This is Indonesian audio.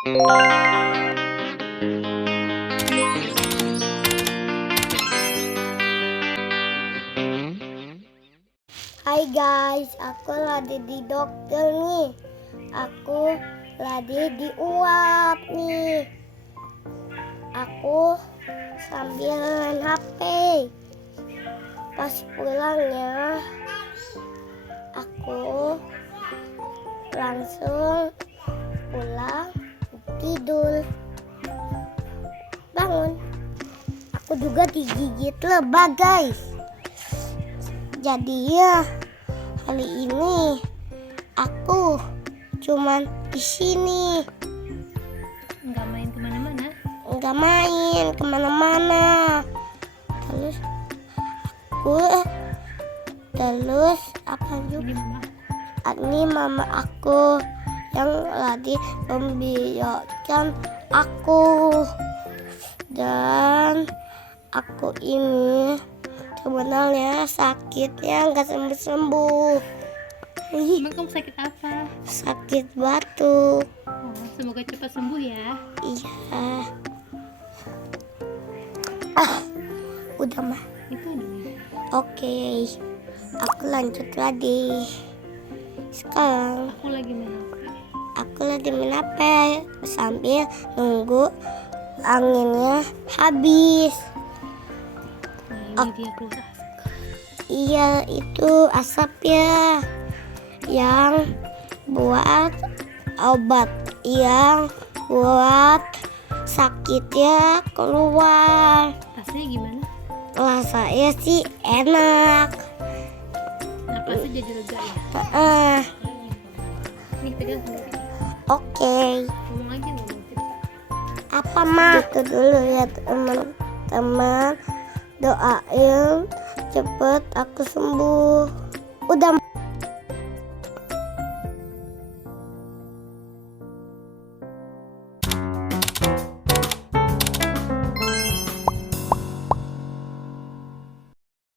Hai guys, aku lagi di dokter nih. Aku lagi diuap nih. Aku sambil main HP. Pas pulangnya, aku langsung pulang tidur. Bangun, aku juga digigit lebah guys. Jadi ya, hari ini aku cuman di sini, Nggak main kemana-mana. nggak main kemana-mana. Terus apa juga? Ini mama aku yang lagi membiarkan aku, dan aku ini sebenarnya sakitnya nggak sembuh-sembuh. Emang kamu sakit apa? Sakit batuk. Oh, semoga cepat sembuh ya. Iya. Udah mah. Itu udah. Oke. Aku lanjut lagi. Sekarang Aku lagi main apa? aku lagi main HP sambil nunggu anginnya habis. Nah, ini dia keluar asap. Iya, itu asap ya, yang buat obat, yang buat sakitnya keluar. Rasanya gimana? Rasanya sih enak. Napasnya jadi lega ya. Nih pegang sendiri. Oke. Ngomong aja, ngomong cerita. Apa mah? Itu dulu ya teman-teman, doain cepet aku sembuh. Udah.